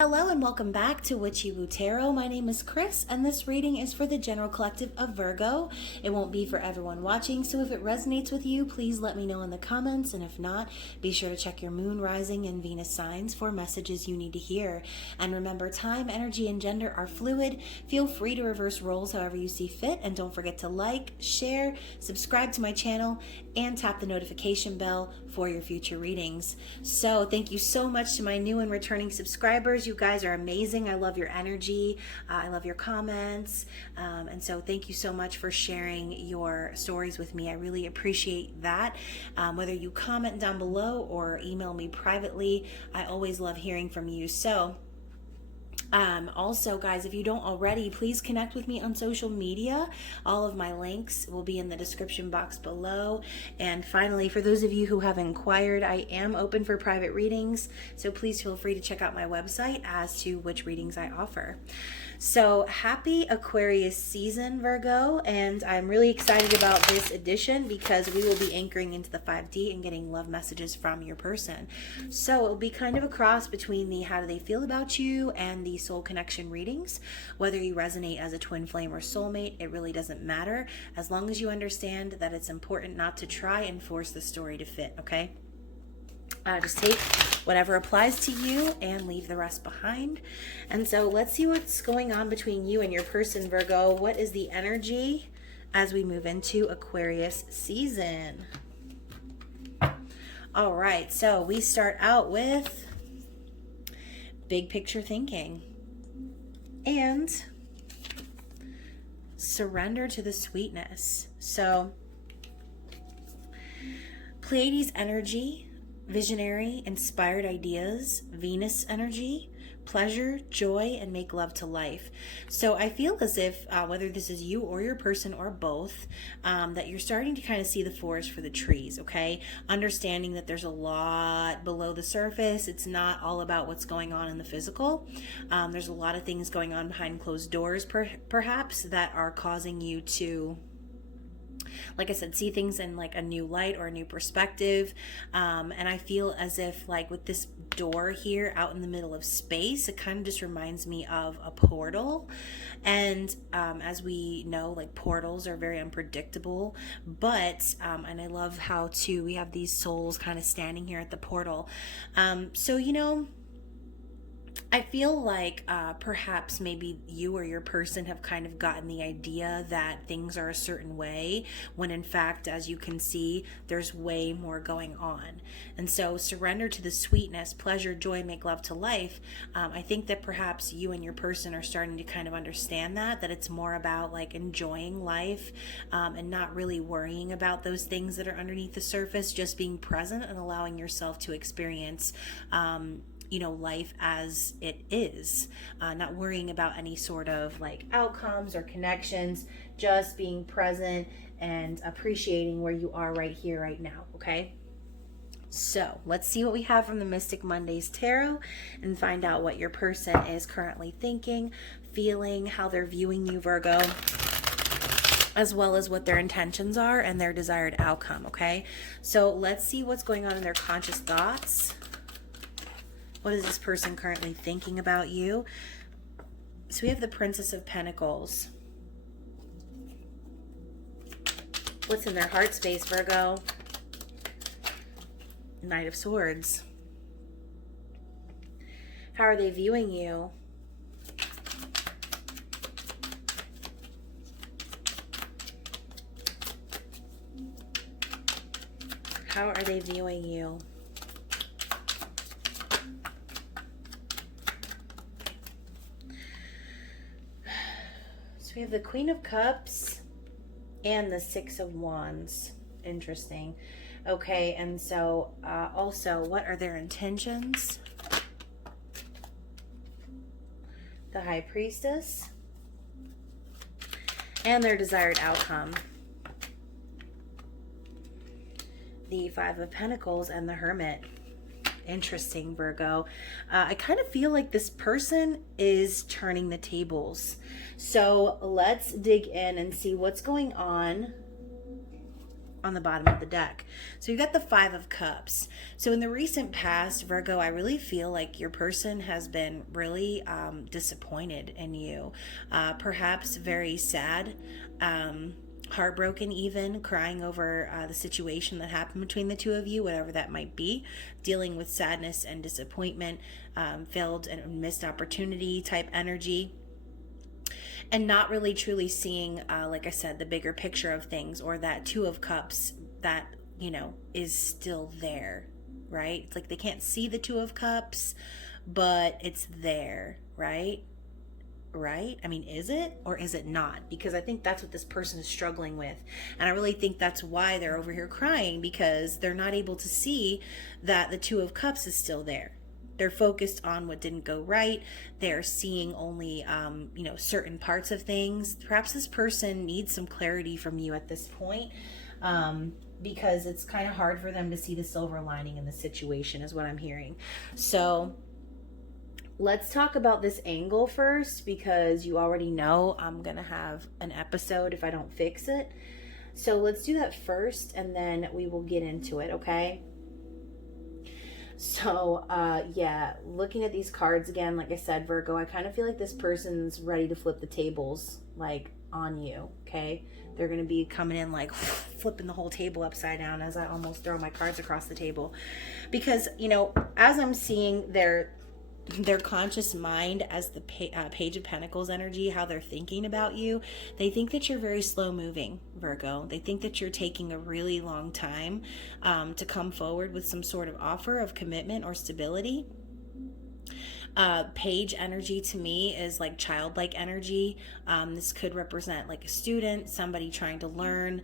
Hello and welcome back to Witchy-Woo Tarot. My name is Chris and this reading is for the general collective of Virgo. It won't be for everyone watching, so if it resonates with you, please let me know in the comments, and if not, be sure to check your moon, rising, and Venus signs for messages you need to hear. And remember, time, energy, and gender are fluid. Feel free to reverse roles however you see fit, and don't forget to like, share, subscribe to my channel, and tap the notification bell for your future readings. So thank you so much to my new and returning subscribers. You guys are amazing. I love your energy. I love your comments. And so thank you so much for sharing your stories with me. I really appreciate that. Whether you comment down below or email me privately, I always love hearing from you. So also, guys, if you don't already, please connect with me on social media. All of my links will be in the description box below. And finally, for those of you who have inquired, I am open for private readings, so please feel free to check out my website as to which readings I offer. So happy Aquarius season, Virgo, and I'm really excited about this edition because we will be anchoring into the 5D and getting love messages from your person. So it'll be kind of a cross between the how do they feel about you and the soul connection readings. Whether you resonate as a twin flame or soulmate, it really doesn't matter, as long as you understand that it's important not to try and force the story to fit, okay? Just take whatever applies to you and leave the rest behind. And so let's see what's going on between you and your person, Virgo. What is the energy as we move into Aquarius season? All right, so we start out with big picture thinking and surrender to the sweetness. So Pleiades energy, visionary, inspired ideas, Venus energy, pleasure, joy, and make love to life. So I feel as if whether this is you or your person or both, that you're starting to kind of see the forest for the trees, okay? Understanding that there's a lot below the surface. It's not all about what's going on in the physical. There's a lot of things going on behind closed doors, perhaps, that are causing you to, like I said, see things in like a new light or a new perspective. And I feel as if like with this door here out in the middle of space, it kind of just reminds me of a portal. And as we know, like portals are very unpredictable, but and I love how too we have these souls kind of standing here at the portal. So, you know, I feel like perhaps maybe you or your person have kind of gotten the idea that things are a certain way, when in fact, as you can see, there's way more going on. And so surrender to the sweetness, pleasure, joy, make love to life. I think that perhaps you and your person are starting to kind of understand that it's more about like enjoying life and not really worrying about those things that are underneath the surface, just being present and allowing yourself to experience you know, life as it is, not worrying about any sort of like outcomes or connections, just being present and appreciating where you are right here, right now, okay? So let's see what we have from the Mystic Mondays Tarot and find out what your person is currently thinking, feeling, how they're viewing you, Virgo, as well as what their intentions are and their desired outcome, okay? So let's see what's going on in their conscious thoughts. What is this person currently thinking about you? So we have the Princess of Pentacles. What's in their heart space, Virgo? Knight of Swords. How are they viewing you? How are they viewing you? We have the Queen of Cups and the Six of Wands. Interesting. Okay, and so also, what are their intentions? The High Priestess and their desired outcome. The Five of Pentacles and the Hermit. Interesting, Virgo. I kind of feel like this person is turning the tables. So let's dig in and see what's going on on the bottom of the deck. So you got the Five of Cups. So in the recent past, Virgo, I really feel like your person has been really disappointed in you, perhaps very sad, heartbroken, even crying over the situation that happened between the two of you, whatever that might be, dealing with sadness and disappointment, failed and missed opportunity type energy, and not really truly seeing, like I said, the bigger picture of things, or that Two of Cups that, is still there, right? It's like they can't see the Two of Cups, but it's there, right? Right? I mean, is it or is it not? Because I think that's what this person is struggling with. And I really think that's why they're over here crying, because they're not able to see that the Two of Cups is still there. They're focused on what didn't go right. They're seeing only, certain parts of things. Perhaps this person needs some clarity from you at this point, because it's kind of hard for them to see the silver lining in the situation, is what I'm hearing. So let's talk about this angle first, because you already know I'm going to have an episode if I don't fix it. So let's do that first, and then we will get into it, okay? So, looking at these cards again, like I said, Virgo, I kind of feel like this person's ready to flip the tables, like, on you, okay? They're going to be coming in, like, flipping the whole table upside down as I almost throw my cards across the table. Because, as I'm seeing their conscious mind as the Page of Pentacles energy, how they're thinking about you, they think that you're very slow moving, Virgo. They think that you're taking a really long time to come forward with some sort of offer of commitment or stability. Page energy to me is like childlike energy. This could represent like a student, somebody trying to learn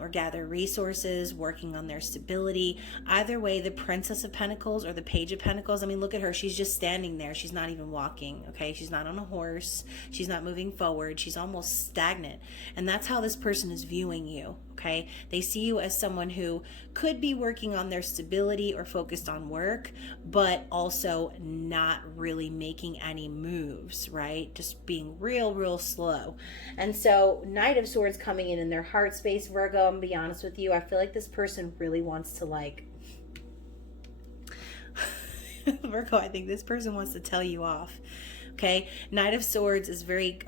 or gather resources, working on their stability. Either way, the Princess of Pentacles or the Page of Pentacles, I mean, look at her. She's just standing there. She's not even walking, okay? She's not on a horse. She's not moving forward. She's almost stagnant. And that's how this person is viewing you, okay? They see you as someone who could be working on their stability or focused on work, but also not really making any moves, right? Just being real slow. And so Knight of Swords coming in their heart space, Virgo, I'm gonna be honest with you, I feel like this person really wants to Virgo, I think this person wants to tell you off, okay? Knight of Swords is very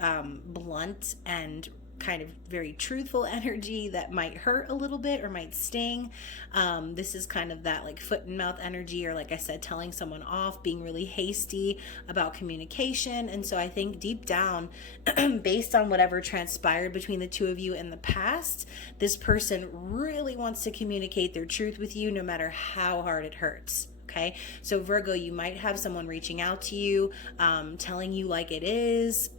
blunt and kind of very truthful energy that might hurt a little bit or might sting. This is kind of that like foot and mouth energy, or like I said, telling someone off, being really hasty about communication. And so I think deep down, based on whatever transpired between the two of you in the past, this person really wants to communicate their truth with you no matter how hard it hurts. Okay, so Virgo, you might have someone reaching out to you, telling you like it is,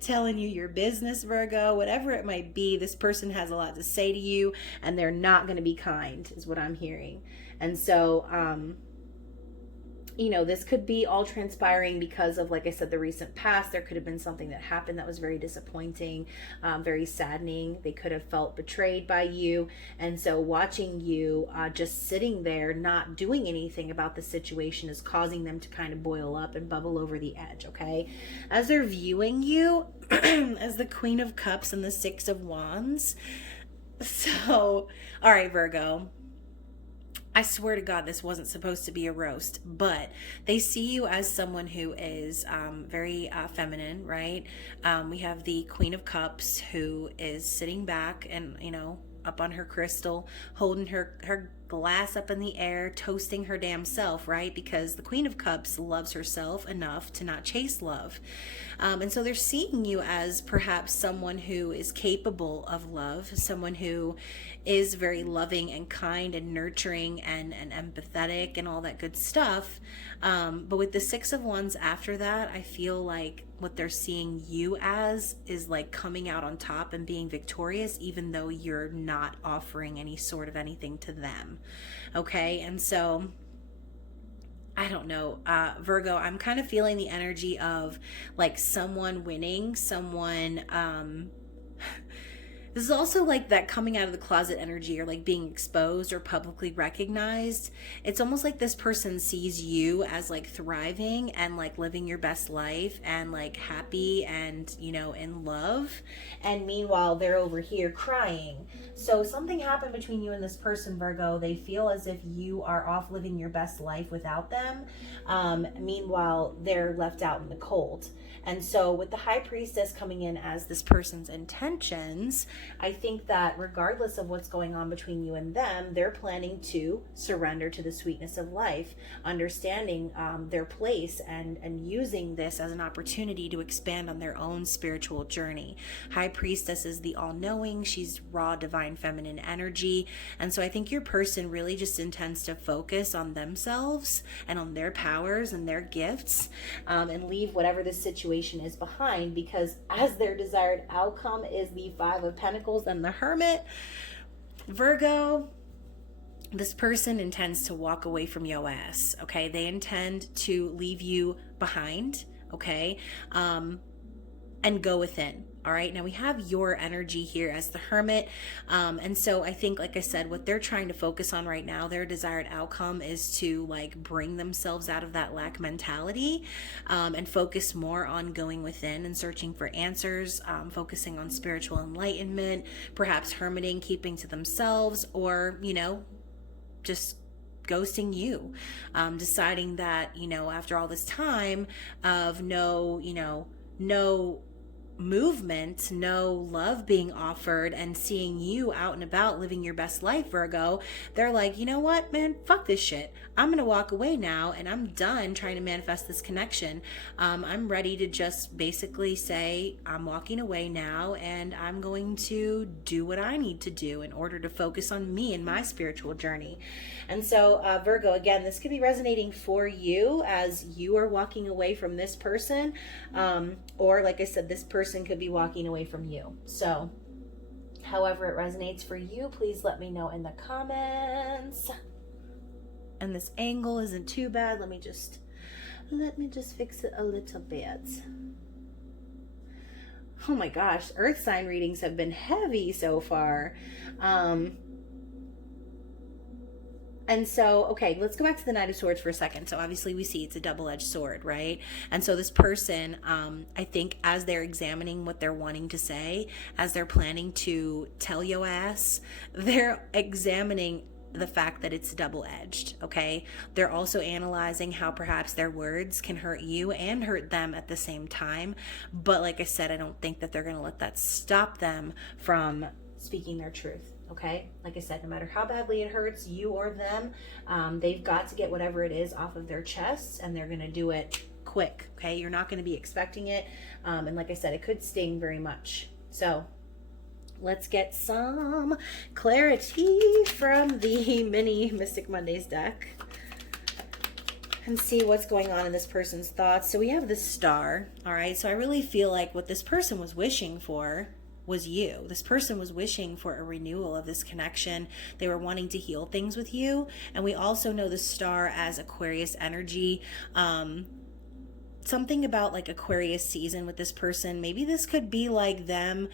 telling you your business, Virgo, whatever it might be. This person has a lot to say to you, and they're not going to be kind, is what I'm hearing. And so, this could be all transpiring because of, like I said, the recent past. There could have been something that happened that was very disappointing, very saddening. They could have felt betrayed by you. And so watching you just sitting there, not doing anything about the situation, is causing them to kind of boil up and bubble over the edge, okay? As they're viewing you as the Queen of Cups and the Six of Wands. So, all right, Virgo, I swear to God, this wasn't supposed to be a roast, but they see you as someone who is very feminine, right? We have the Queen of Cups, who is sitting back and, up on her crystal, holding her glass up in the air, toasting her damn self, right? Because the Queen of Cups loves herself enough to not chase love. And so they're seeing you as perhaps someone who is capable of love, someone who is very loving and kind and nurturing and empathetic and all that good stuff. But with the Six of Wands after that, I feel like what they're seeing you as is like coming out on top and being victorious, even though you're not offering any sort of anything to them. Okay. And so I don't know, Virgo, I'm kind of feeling the energy of like someone winning, someone This is also like that coming out of the closet energy, or like being exposed or publicly recognized. It's almost like this person sees you as like thriving and like living your best life and like happy and, you know, in love. And meanwhile, they're over here crying. So something happened between you and this person, Virgo. They feel as if you are off living your best life without them. Meanwhile, they're left out in the cold. And so with the High Priestess coming in as this person's intentions, I think that regardless of what's going on between you and them, they're planning to surrender to the sweetness of life, understanding their place and using this as an opportunity to expand on their own spiritual journey. High Priestess is the all-knowing. She's raw, divine, feminine energy. And so I think your person really just intends to focus on themselves and on their powers and their gifts, and leave whatever the situation is behind, because as their desired outcome is the Five of Pentacles and the Hermit, Virgo, this person intends to walk away from your ass, okay? They intend to leave you behind, okay? And go within. All right, now we have your energy here as the Hermit. And so I think, like I said, what they're trying to focus on right now, their desired outcome is to like bring themselves out of that lack mentality, and focus more on going within and searching for answers, focusing on spiritual enlightenment, perhaps hermiting, keeping to themselves, or, you know, just ghosting you, deciding that, you know, after all this time of no movement, no love being offered, and seeing you out and about living your best life, Virgo, they're like, you know what, man, fuck this shit. I'm gonna walk away now, and I'm done trying to manifest this connection. I'm ready to just basically say I'm walking away now, and I'm going to do what I need to do in order to focus on me and my spiritual journey. And so Virgo, again, this could be resonating for you as you are walking away from this person, or like I said, this person could be walking away from you. So however it resonates for you, please let me know in the comments. And this angle isn't too bad. Let me just fix it a little bit. Oh my gosh, earth sign readings have been heavy so far. And so, okay, let's go back to the Knight of Swords for a second. So obviously we see it's a double-edged sword, right? And so this person, I think as they're examining what they're wanting to say, as they're planning to tell your ass, they're examining the fact that it's double-edged, okay? They're also analyzing how perhaps their words can hurt you and hurt them at the same time. But like I said, I don't think that they're going to let that stop them from speaking their truth, okay? Like I said, no matter how badly it hurts you or them, they've got to get whatever it is off of their chests, and they're going to do it quick, okay? You're not going to be expecting it. And like I said, it could sting very much. So let's get some clarity from the mini Mystic Mondays deck and see what's going on in this person's thoughts. So we have the Star, all right? So I really feel like what this person was wishing for was you. This person was wishing for a renewal of this connection. They were wanting to heal things with you. And we also know the Star as Aquarius energy. Something about like Aquarius season with this person. Maybe this could be like them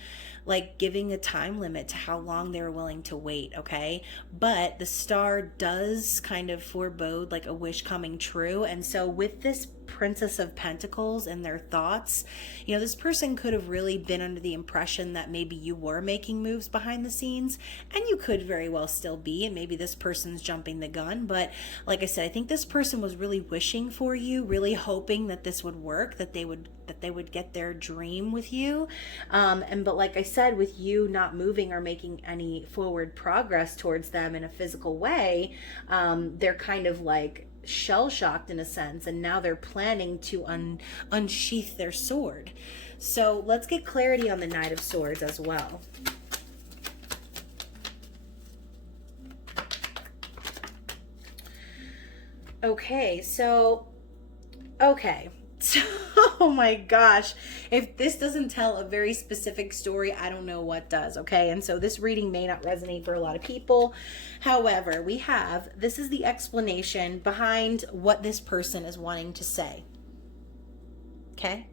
like giving a time limit to how long they were willing to wait, okay? But the Star does kind of forebode like a wish coming true. And so with this Princess of Pentacles and their thoughts, you know, this person could have really been under the impression that maybe you were making moves behind the scenes, and you could very well still be, and maybe this person's jumping the gun. But like I said, I think this person was really wishing for you, really hoping that this would work, that they would get their dream with you. But like I said, with you not moving or making any forward progress towards them in a physical way, they're kind of like shell-shocked in a sense, and now they're planning to unsheath their sword. So let's get clarity on the Knight of Swords as well. Okay, so oh my gosh, if this doesn't tell a very specific story, I don't know what does, okay? And so this reading may not resonate for a lot of people. However, this is the explanation behind what this person is wanting to say, okay?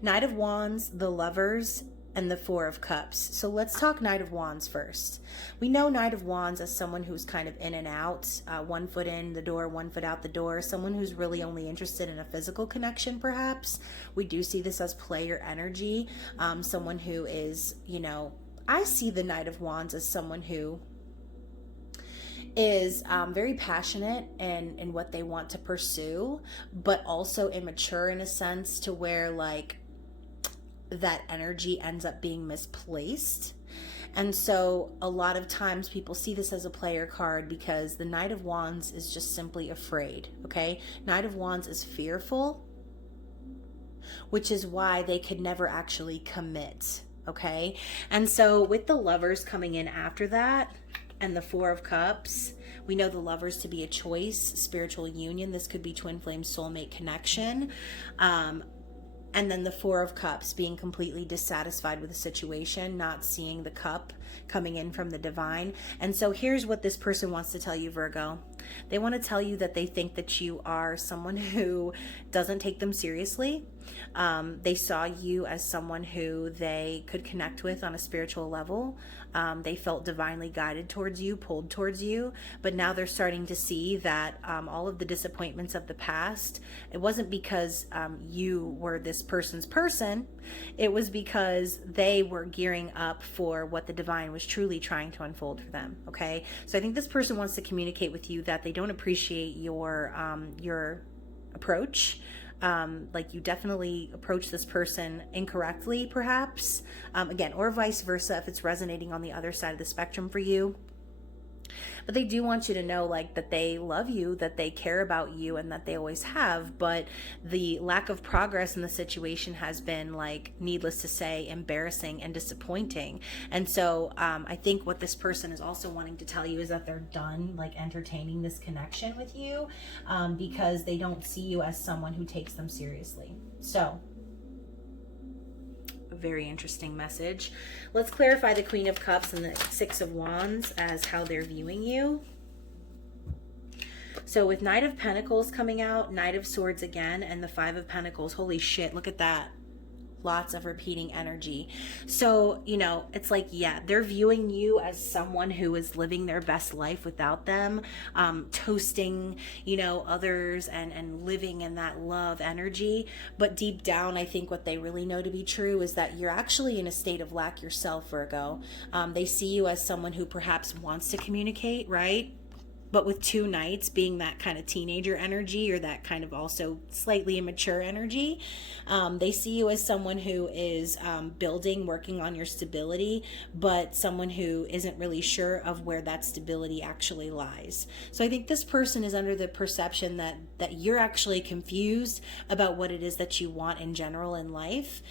Knight of Wands, the Lovers, and the Four of Cups. So let's talk Knight of Wands first. We know Knight of Wands as someone who's kind of in and out, 1 foot in the door, 1 foot out the door, someone who's really only interested in a physical connection, perhaps. We do see this as player energy, someone who is, you know, I see the Knight of Wands as someone who is very passionate in what they want to pursue, but also immature in a sense to where like that energy ends up being misplaced. And so a lot of times people see this as a player card because the Knight of Wands is just simply afraid, okay? Knight of Wands is fearful, which is why they could never actually commit, okay? And so with the Lovers coming in after that, and the Four of Cups, we know the Lovers to be a choice, spiritual union. This could be twin flame soulmate connection. And then the Four of Cups, being completely dissatisfied with the situation, not seeing the cup coming in from the divine. And so here's what this person wants to tell you, Virgo. They want to tell you that they think that you are someone who doesn't take them seriously. They saw you as someone who they could connect with on a spiritual level. They felt divinely guided towards you, pulled towards you, but now they're starting to see that all of the disappointments of the past, it wasn't because you were this person's person, it was because they were gearing up for what the divine was truly trying to unfold for them, okay? So I think this person wants to communicate with you that they don't appreciate your approach. Like you definitely approach this person incorrectly, perhaps, again, or vice versa if it's resonating on the other side of the spectrum for you. But they do want you to know like that they love you, that they care about you, and that they always have. But the lack of progress in the situation has been, like, needless to say, embarrassing and disappointing. And so I think what this person is also wanting to tell you is that they're done like entertaining this connection with you, because they don't see you as someone who takes them seriously. So a very interesting message. Let's clarify the Queen of Cups and the Six of Wands as how they're viewing you. So with Knight of Pentacles coming out, Knight of Swords again, and the Five of Pentacles, holy shit, look at that. Lots of repeating energy. So, you know, it's like, yeah, they're viewing you as someone who is living their best life without them, toasting, you know, others and living in that love energy. But deep down, I think what they really know to be true is that you're actually in a state of lack yourself, Virgo. They see you as someone who perhaps wants to communicate, right? But with two Knights being that kind of teenager energy, or that kind of also slightly immature energy, they see you as someone who is building, working on your stability, but someone who isn't really sure of where that stability actually lies. So I think this person is under the perception that you're actually confused about what it is that you want in general in life.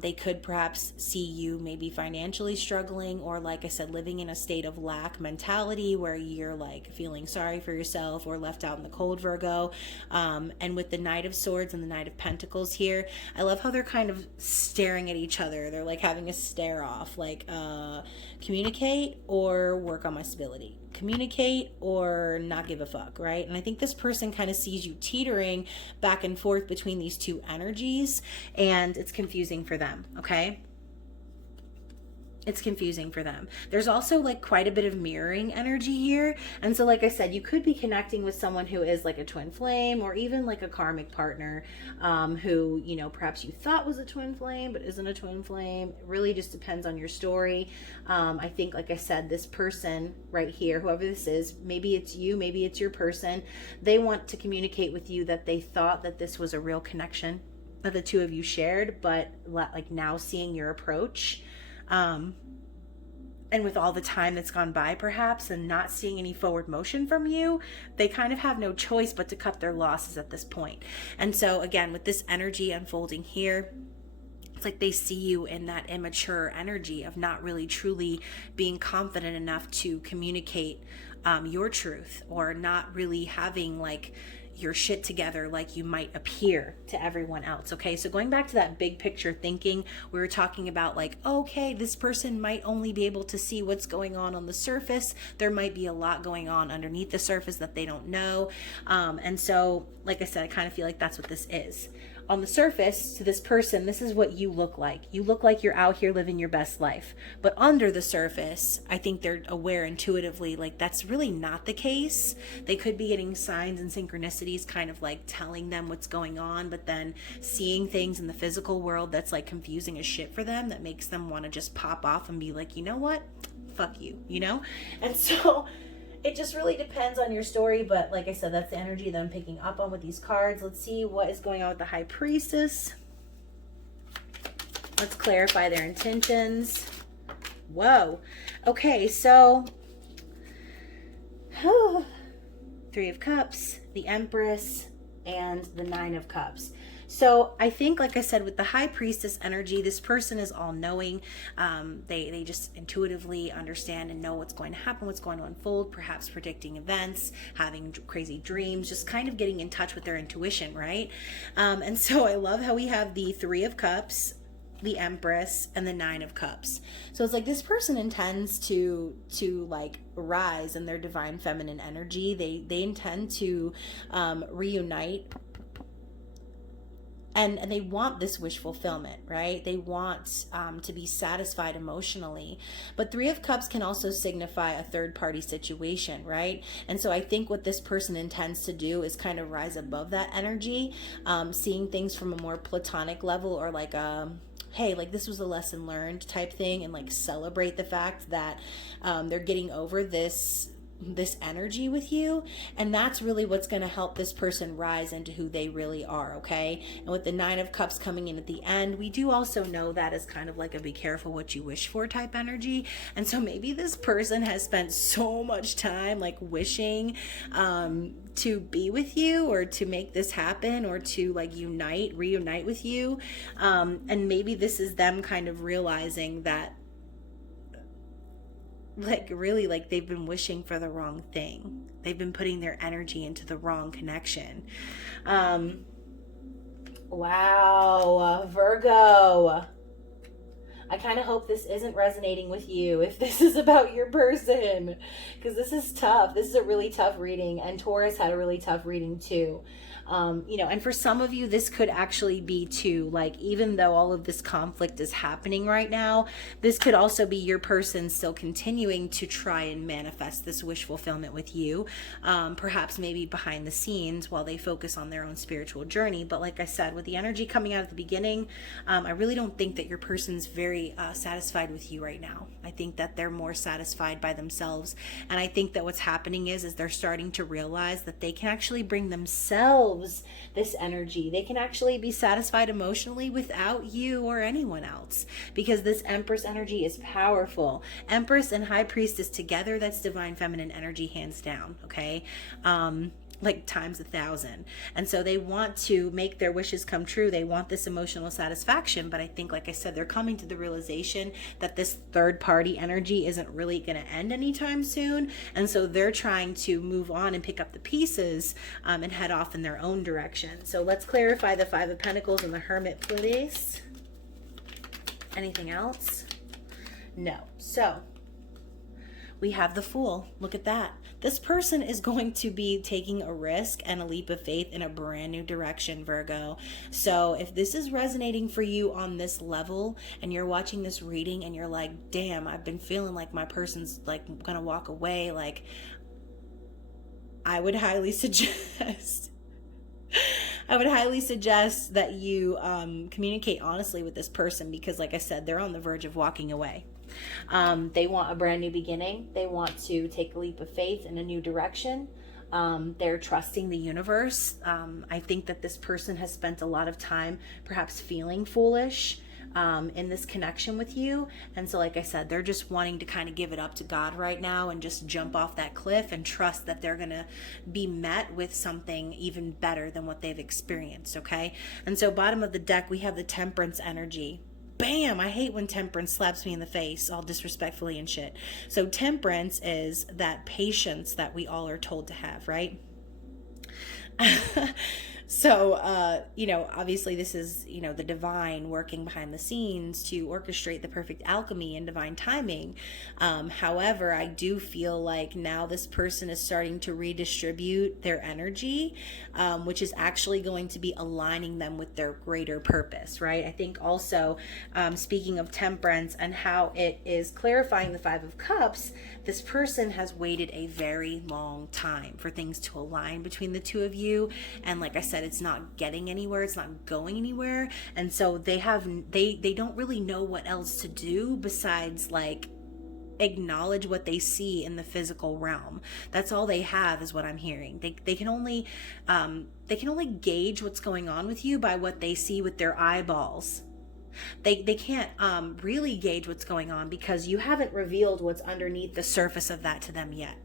They could perhaps see you maybe financially struggling, or like I said, living in a state of lack mentality where you're like feeling sorry for yourself or left out in the cold, Virgo. And with the Knight of Swords and the Knight of Pentacles here, I love how they're kind of staring at each other. They're like having a stare off, like communicate or work on my stability, communicate or not give a fuck, right? And I think this person kind of sees you teetering back and forth between these two energies, and it's confusing for them, okay? It's confusing for them. There's also like quite a bit of mirroring energy here. And so like I said, you could be connecting with someone who is like a twin flame, or even like a karmic partner who, you know, perhaps you thought was a twin flame but isn't a twin flame. It really just depends on your story. I think, like I said, this person right here, whoever this is, maybe it's you, maybe it's your person, they want to communicate with you that they thought that this was a real connection that the two of you shared, but like now seeing your approach, and with all the time that's gone by perhaps, and not seeing any forward motion from you, they kind of have no choice but to cut their losses at this point. And so again, with this energy unfolding here, it's like they see you in that immature energy of not really truly being confident enough to communicate your truth, or not really having like your shit together like you might appear to everyone else. Okay, so going back to that big picture thinking, we were talking about like, okay, this person might only be able to see what's going on the surface. There might be a lot going on underneath the surface that they don't know. And so, like I said, I kind of feel like that's what this is. on the surface to this person, this is what you look like. You look like you're out here living your best life. But under the surface, I think they're aware intuitively, like that's really not the case. They could be getting signs and synchronicities kind of like telling them what's going on, but then seeing things in the physical world that's like confusing as shit for them, that makes them want to just pop off and be like, you know what? Fuck you, you know? And so it just really depends on your story, but like I said, that's the energy that I'm picking up on with these cards. Let's see what is going on with the High Priestess. Let's clarify their intentions. Whoa. Okay, so Three of Cups, the Empress, and the Nine of Cups. So I think, like I said, with the High Priestess energy, this person is all-knowing. They just intuitively understand and know what's going to happen, what's going to unfold, perhaps predicting events, having crazy dreams, just kind of getting in touch with their intuition, right? And so I love how we have the Three of Cups, the Empress, and the Nine of Cups. So it's like this person intends to like rise in their divine feminine energy. They intend to reunite. And they want this wish fulfillment, right? They want to be satisfied emotionally. But Three of Cups can also signify a third-party situation, right? And so I think what this person intends to do is kind of rise above that energy, seeing things from a more platonic level, or like hey, like this was a lesson learned type thing, and like celebrate the fact that they're getting over this energy with you. And that's really what's going to help this person rise into who they really are, okay? And with the Nine of Cups coming in at the end, we do also know that as kind of like a be careful what you wish for type energy. And so maybe this person has spent so much time like wishing to be with you, or to make this happen, or to like reunite with you, and maybe this is them kind of realizing that like really like they've been wishing for the wrong thing. They've been putting their energy into the wrong connection. Wow, Virgo. I kind of hope this isn't resonating with you if this is about your person, because this is tough. This is a really tough reading, and Taurus had a really tough reading too. And for some of you, this could actually be too, like, even though all of this conflict is happening right now, this could also be your person still continuing to try and manifest this wish fulfillment with you, perhaps maybe behind the scenes while they focus on their own spiritual journey. But like I said, with the energy coming out at the beginning, I really don't think that your person's very satisfied with you right now. I think that they're more satisfied by themselves. And I think that what's happening is they're starting to realize that they can actually bring themselves this energy. They can actually be satisfied emotionally without you or anyone else, because this Empress energy is powerful. Empress and High Priestess together, that's divine feminine energy, hands down, okay? Like times 1,000. And so they want to make their wishes come true. They want this emotional satisfaction. But I think, like I said, they're coming to the realization that this third party energy isn't really going to end anytime soon. And so they're trying to move on and pick up the pieces and head off in their own direction. So let's clarify the Five of Pentacles and the Hermit, please. Anything else? No. So we have the Fool. Look at that. This person is going to be taking a risk and a leap of faith in a brand new direction, Virgo. So if this is resonating for you on this level, and you're watching this reading and you're like, damn, I've been feeling like my person's like gonna walk away, like, I would highly suggest that you communicate honestly with this person, because like I said, they're on the verge of walking away. They want a brand new beginning. They want to take a leap of faith in a new direction. They're trusting the universe. I think that this person has spent a lot of time perhaps feeling foolish in this connection with you. And so, like I said, they're just wanting to kind of give it up to God right now and just jump off that cliff and trust that they're going to be met with something even better than what they've experienced, okay? And so bottom of the deck, we have the Temperance energy. Bam! I hate when Temperance slaps me in the face, all disrespectfully and shit. So Temperance is that patience that we all are told to have, right? So, obviously this is, the divine working behind the scenes to orchestrate the perfect alchemy and divine timing. However, I do feel like now this person is starting to redistribute their energy, which is actually going to be aligning them with their greater purpose, right? I think also, speaking of temperance and how it is clarifying the Five of Cups, this person has waited a very long time for things to align between the two of you. And like I said, it's not getting anywhere, it's not going anywhere. And so they don't really know what else to do besides like acknowledge what they see in the physical realm. That's all they have, is what I'm hearing. They can only gauge what's going on with you by what they see with their eyeballs. They can't really gauge what's going on because you haven't revealed what's underneath the surface of that to them yet.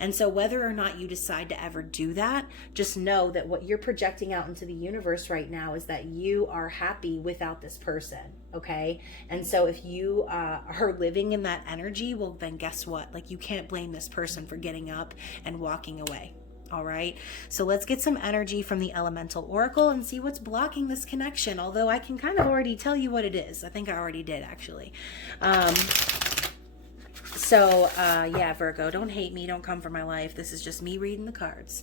And so whether or not you decide to ever do that, just know that what you're projecting out into the universe right now is that you are happy without this person, okay? And so if you are living in that energy, well, then guess what? Like, you can't blame this person for getting up and walking away. All right, so let's get some energy from the Elemental Oracle and see what's blocking this connection. Although I can kind of already tell you what it is. I think I already did, actually. Yeah, Virgo, don't hate me. Don't come for my life. This is just me reading the cards.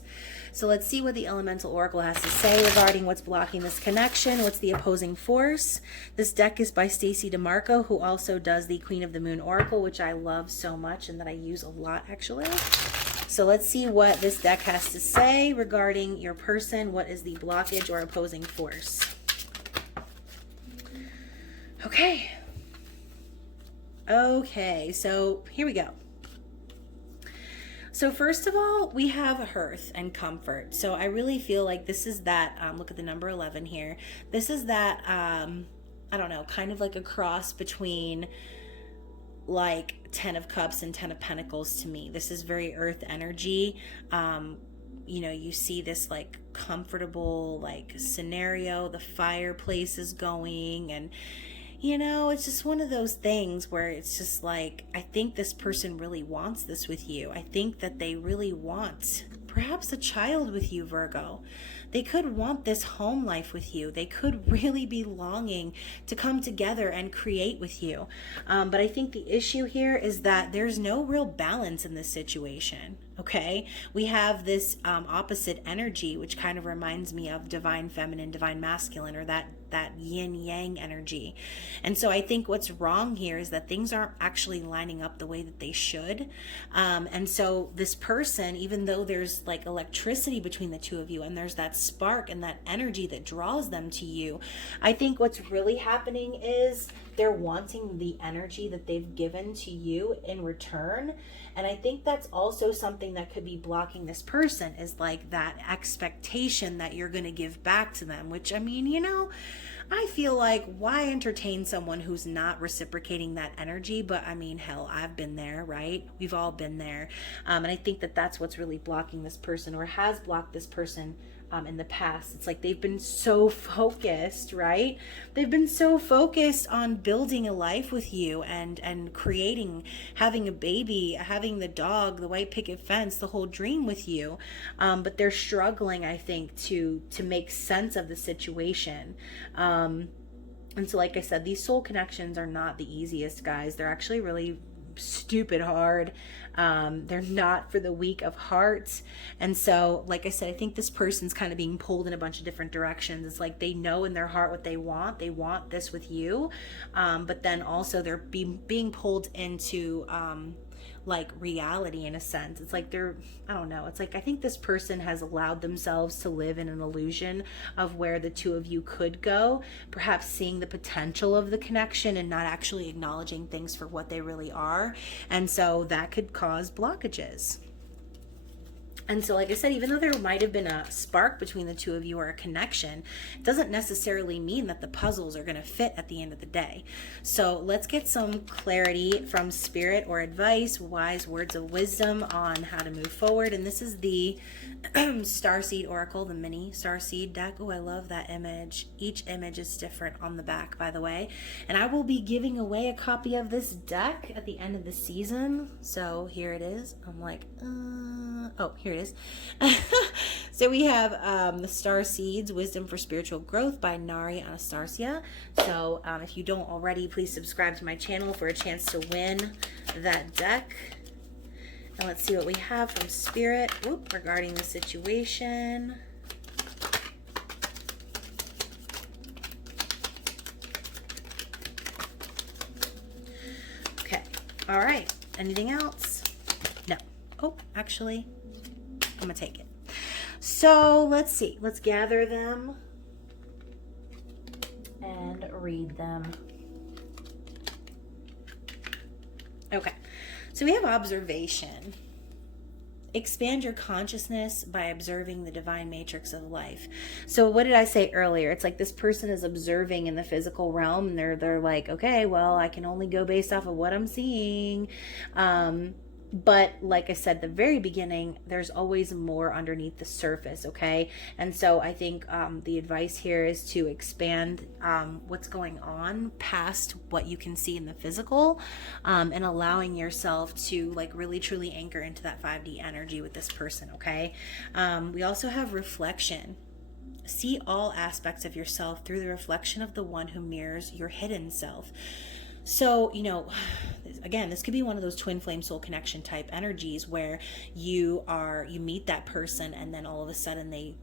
So let's see what the Elemental Oracle has to say regarding what's blocking this connection. What's the opposing force? This deck is by Stacey DeMarco, who also does the Queen of the Moon Oracle, which I love so much and that I use a lot, actually. So let's see what this deck has to say regarding your person. What is the blockage or opposing force? Okay, so here we go. So first of all, we have hearth and comfort. So I really feel like this is that, look at the number 11 here. This is that, I don't know, kind of like a cross between like 10 of Cups and 10 of Pentacles to me. This is very earth energy. You see this like comfortable like scenario, the fireplace is going, and it's just one of those things where it's just like, I think this person really wants this with you. I think that they really want perhaps a child with you, Virgo. They could want this home life with you. They could really be longing to come together and create with you. But I think the issue here is that there's no real balance in this situation. Okay, we have this opposite energy, which kind of reminds me of divine feminine, divine masculine, or that yin yang energy. And so I think what's wrong here is that things aren't actually lining up the way that they should. And so this person, even though there's like electricity between the two of you and there's that spark and that energy that draws them to you, I think what's really happening is they're wanting the energy that they've given to you in return. And I think that's also something that could be blocking this person, is like that expectation that you're going to give back to them, which, I mean, I feel like, why entertain someone who's not reciprocating that energy? But I mean, hell, I've been there, right? We've all been there. And I think that that's what's really blocking this person, or has blocked this person in the past. It's like they've been so focused, right? They've been so focused on building a life with you and creating, having a baby, having the dog, the white picket fence, the whole dream with you. But they're struggling, I think, to make sense of the situation. And so, like I said, these soul connections are not the easiest, guys. They're actually really stupid hard. They're not for the weak of heart. And so, like I said, I think this person's kind of being pulled in a bunch of different directions. It's like they know in their heart what they want. They want this with you. But then also they're being pulled into like reality in a sense. It's like I don't know. It's like, I think this person has allowed themselves to live in an illusion of where the two of you could go, perhaps seeing the potential of the connection and not actually acknowledging things for what they really are. And so that could cause blockages. And so, like I said, even though there might have been a spark between the two of you or a connection, it doesn't necessarily mean that the puzzles are going to fit at the end of the day. So let's get some clarity from Spirit, or advice, wise words of wisdom on how to move forward. And this is the Starseed Oracle, the mini Starseed deck. Oh, I love that image. Each image is different on the back, by the way. And I will be giving away a copy of this deck at the end of the season. So here it is. I'm like, oh, here it it is. So we have The Star Seeds, Wisdom for Spiritual Growth by Nari Anastasia. So if you don't already, please subscribe to my channel for a chance to win that deck. And let's see what we have from Spirit regarding the situation. Okay. All right. Anything else? No. Oh, actually, I'm going to take it. So let's see. Let's gather them and read them. Okay. So we have observation. Expand your consciousness by observing the divine matrix of life. So what did I say earlier? It's like this person is observing in the physical realm, and they're like, okay, well, I can only go based off of what I'm seeing. But like I said, the very beginning, there's always more underneath the surface, okay? And so I think the advice here is to expand what's going on past what you can see in the physical, and allowing yourself to like really truly anchor into that 5D energy with this person, okay? We also have reflection. See all aspects of yourself through the reflection of the one who mirrors your hidden self. So, you know, again, this could be one of those twin flame soul connection type energies where you meet that person, and then all of a sudden they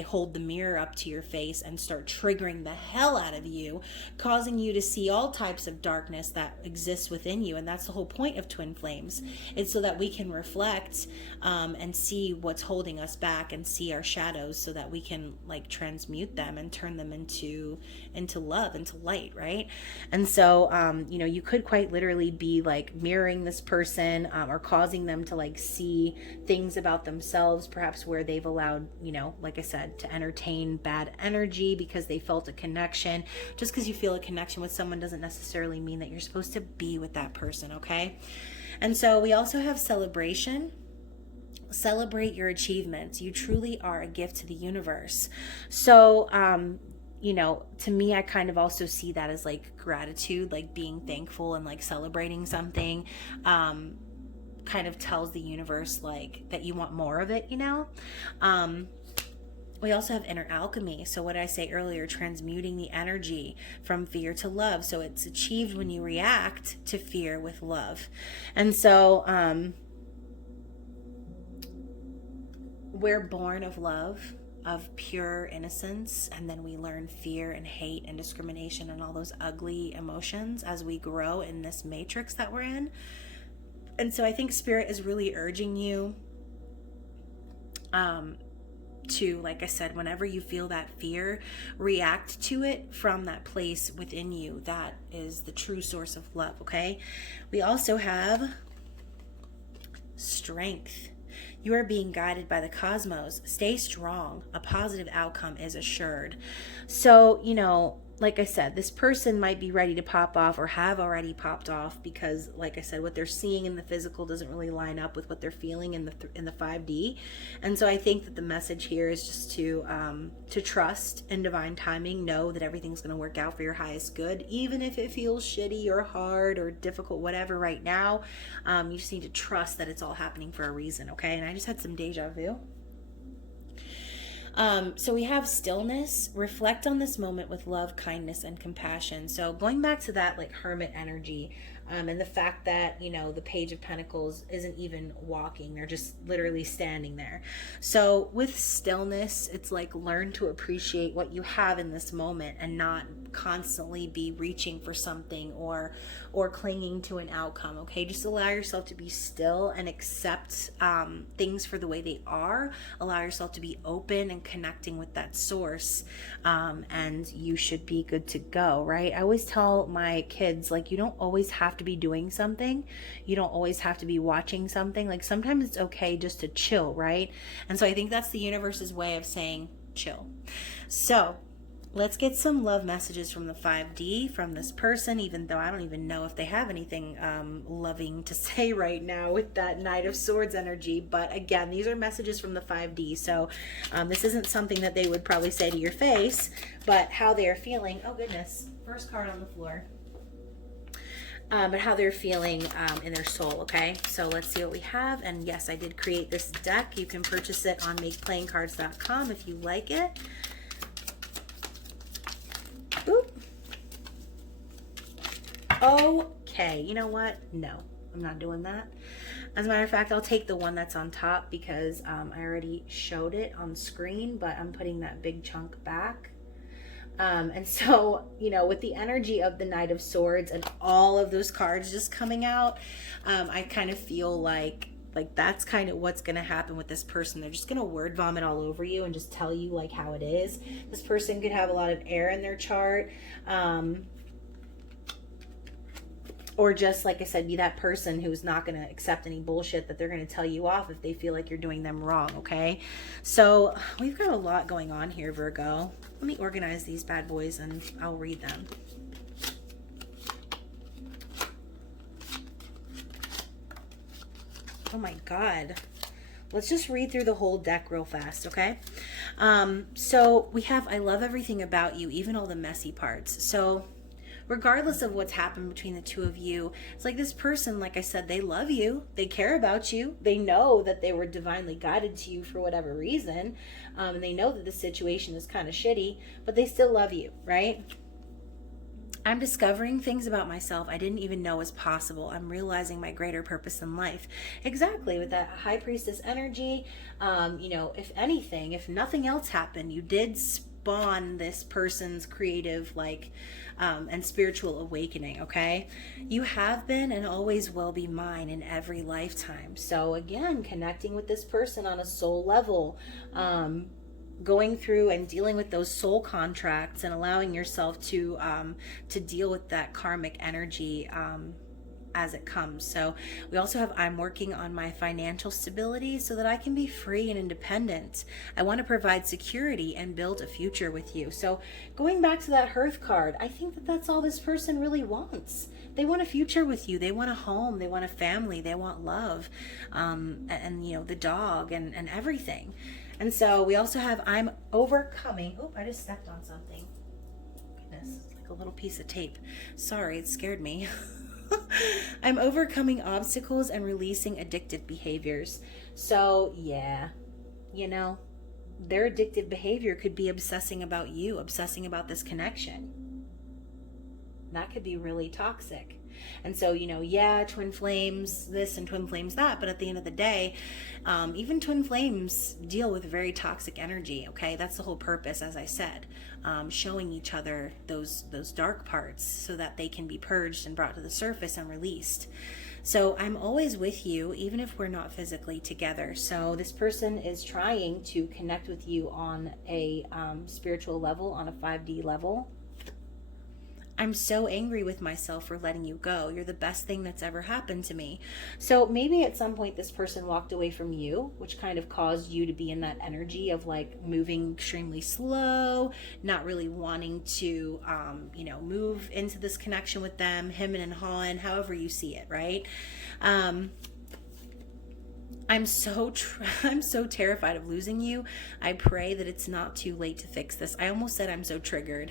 hold the mirror up to your face and start triggering the hell out of you, causing you to see all types of darkness that exists within you. And that's the whole point of twin flames. It's so that we can reflect and see what's holding us back, and see our shadows, so that we can like transmute them and turn them into love, into light, right? And so you know, you could quite literally be like mirroring this person, or causing them to like see things about themselves, perhaps where they've allowed, you know, like I said, to entertain bad energy because they felt a connection. Just because you feel a connection with someone doesn't necessarily mean that you're supposed to be with that person, okay? And so we also have celebration. Celebrate your achievements. You truly are a gift to the universe. So you know, to me, I kind of also see that as like gratitude, like being thankful and like celebrating something kind of tells the universe like that you want more of it, you know? We also have inner alchemy. So what I say earlier, transmuting the energy from fear to love. So it's achieved when you react to fear with love. And so we're born of love, of pure innocence, and then we learn fear and hate and discrimination and all those ugly emotions as we grow in this matrix that we're in. And so I think Spirit is really urging you to, like I said, whenever you feel that fear, react to it from that place within you that is the true source of love, okay? We also have strength. You are being guided by the cosmos. Stay strong. A positive outcome is assured. So, you know, like I said, this person might be ready to pop off or have already popped off because, like I said, what they're seeing in the physical doesn't really line up with what they're feeling in the 5D. And so I think that the message here is just to trust in divine timing. Know that everything's going to work out for your highest good, even if it feels shitty or hard or difficult, whatever right now. You just need to trust that it's all happening for a reason, okay? And I just had some deja vu. So we have stillness. Reflect on this moment with love, kindness, and compassion. So going back to that like hermit energy, and the fact that, you know, the Page of Pentacles isn't even walking, they're just literally standing there. So with stillness, it's like learn to appreciate what you have in this moment and not constantly be reaching for something or clinging to an outcome, okay? Just allow yourself to be still and accept things for the way they are. Allow yourself to be open and connecting with that source, and you should be good to go, right? I always tell my kids, like, you don't always have to be doing something. You don't always have to be watching something. Like, sometimes it's okay just to chill, right? And so I think that's the universe's way of saying chill. So let's get some love messages from the 5D from this person, even though I don't even know if they have anything loving to say right now with that Knight of Swords energy. But again, these are messages from the 5D. So this isn't something that they would probably say to your face, but how they are feeling. Oh goodness, first card on the floor. but how they're feeling in their soul, okay? So let's see what we have. And yes, I did create this deck. You can purchase it on makeplayingcards.com if you like it. Oop. Okay, you know what? No, I'm not doing that. As a matter of fact, I'll take the one that's on top because I already showed it on screen, but I'm putting that big chunk back. And so, you know, with the energy of the Knight of Swords and all of those cards just coming out, I kind of feel like that's kind of what's going to happen with this person. They're just going to word vomit all over you and just tell you like how it is. This person could have a lot of air in their chart. Or just, like I said, be that person who's not going to accept any bullshit that they're going to tell you off if they feel like you're doing them wrong, okay? So we've got a lot going on here, Virgo. Let me organize these bad boys and I'll read them. Oh my God. Let's just read through the whole deck real fast, okay? So we have, I love everything about you, even all the messy parts. So regardless of what's happened between the two of you, it's like this person, like I said, they love you, they care about you, they know that they were divinely guided to you for whatever reason, and they know that the situation is kind of shitty, but they still love you, right? I'm discovering things about myself I didn't even know was possible. I'm realizing my greater purpose in life. Exactly, with that High Priestess energy, you know, if anything, if nothing else happened, you did spawn this person's creative, and spiritual awakening, okay? You have been and always will be mine in every lifetime. So again, connecting with this person on a soul level, going through and dealing with those soul contracts and allowing yourself to deal with that karmic energy as it comes. So we also have, I'm working on my financial stability so that I can be free and independent. I want to provide security and build a future with you. So going back to that Hearth card, I think that that's all this person really wants. They want a future with you. They want a home. They want a family. They want love, and you know, the dog and everything. And so we also have, I'm overcoming. Oh, I just stepped on something. Goodness, it's like a little piece of tape. Sorry, it scared me. I'm overcoming obstacles and releasing addictive behaviors. So yeah, you know, their addictive behavior could be obsessing about you, obsessing about this connection. That could be really toxic. And so, you know, yeah, twin flames this and twin flames that, but at the end of the day, even twin flames deal with very toxic energy, okay? That's the whole purpose, as I said, showing each other those dark parts so that they can be purged and brought to the surface and released. So I'm always with you, even if we're not physically together. So this person is trying to connect with you on a spiritual level, on a 5D level. I'm so angry with myself for letting you go. You're the best thing that's ever happened to me. So maybe at some point this person walked away from you, which kind of caused you to be in that energy of like moving extremely slow, not really wanting to, you know, move into this connection with them, hemming and hawing, however you see it, right? I'm so terrified of losing you. I pray that it's not too late to fix this. I almost said I'm so triggered.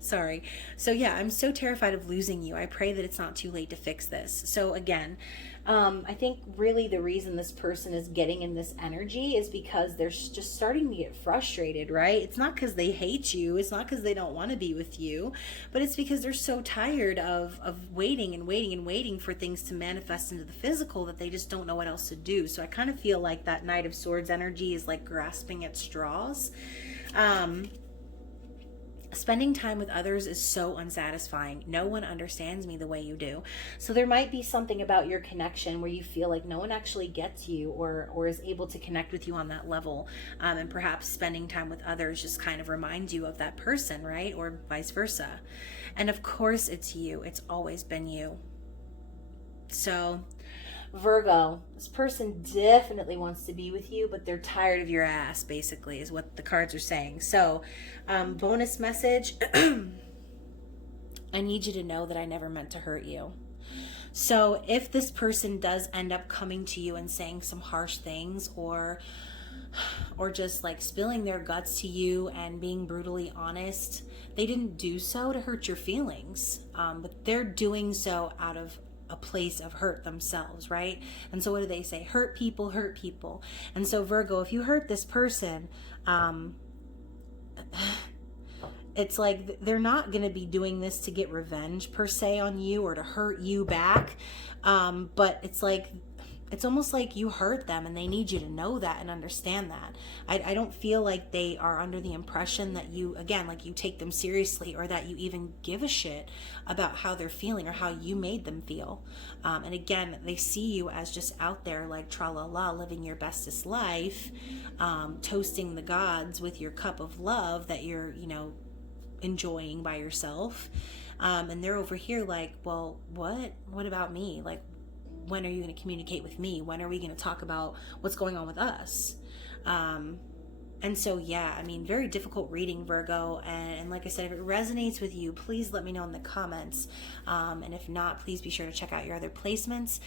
Sorry. So yeah, I'm so terrified of losing you. I pray that it's not too late to fix this. So again, I think really the reason this person is getting in this energy is because they're just starting to get frustrated, right? It's not because they hate you. It's not because they don't want to be with you, but it's because they're so tired of waiting and waiting and waiting for things to manifest into the physical that they just don't know what else to do. So I kind of feel like that Knight of Swords energy is like grasping at straws. Spending time with others is so unsatisfying. No one understands me the way you do. So there might be something about your connection where you feel like no one actually gets you or is able to connect with you on that level. And perhaps spending time with others just kind of reminds you of that person, right? Or vice versa. And of course it's you. It's always been you. So Virgo, this person definitely wants to be with you, but they're tired of your ass, basically, is what the cards are saying. So, bonus message, I need you to know that I never meant to hurt you. So if this person does end up coming to you and saying some harsh things or or just like spilling their guts to you and being brutally honest, they didn't do so to hurt your feelings, but they're doing so out of a place of hurt themselves, right? And so what do they say? Hurt people hurt people. And so Virgo, if you hurt this person, it's like they're not going to be doing this to get revenge per se on you or to hurt you back, but it's like it's almost like you hurt them and they need you to know that and understand that. I don't feel like they are under the impression that you, again, like you take them seriously or that you even give a shit about how they're feeling or how you made them feel. And again, they see you as just out there like tra-la-la, living your bestest life, toasting the gods with your cup of love that you're, enjoying by yourself. And they're over here like, well, what about me? Like, when are you going to communicate with me? When are we going to talk about what's going on with us? And so, yeah, I mean, very difficult reading, Virgo. And like I said, if it resonates with you, please let me know in the comments. And if not, please be sure to check out your other placements.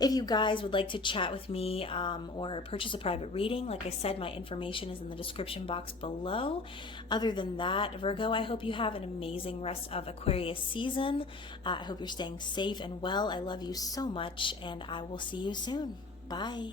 If you guys would like to chat with me or purchase a private reading, like I said, my information is in the description box below. Other than that, Virgo, I hope you have an amazing rest of Aquarius season. I hope you're staying safe and well. I love you so much, and I will see you soon. Bye.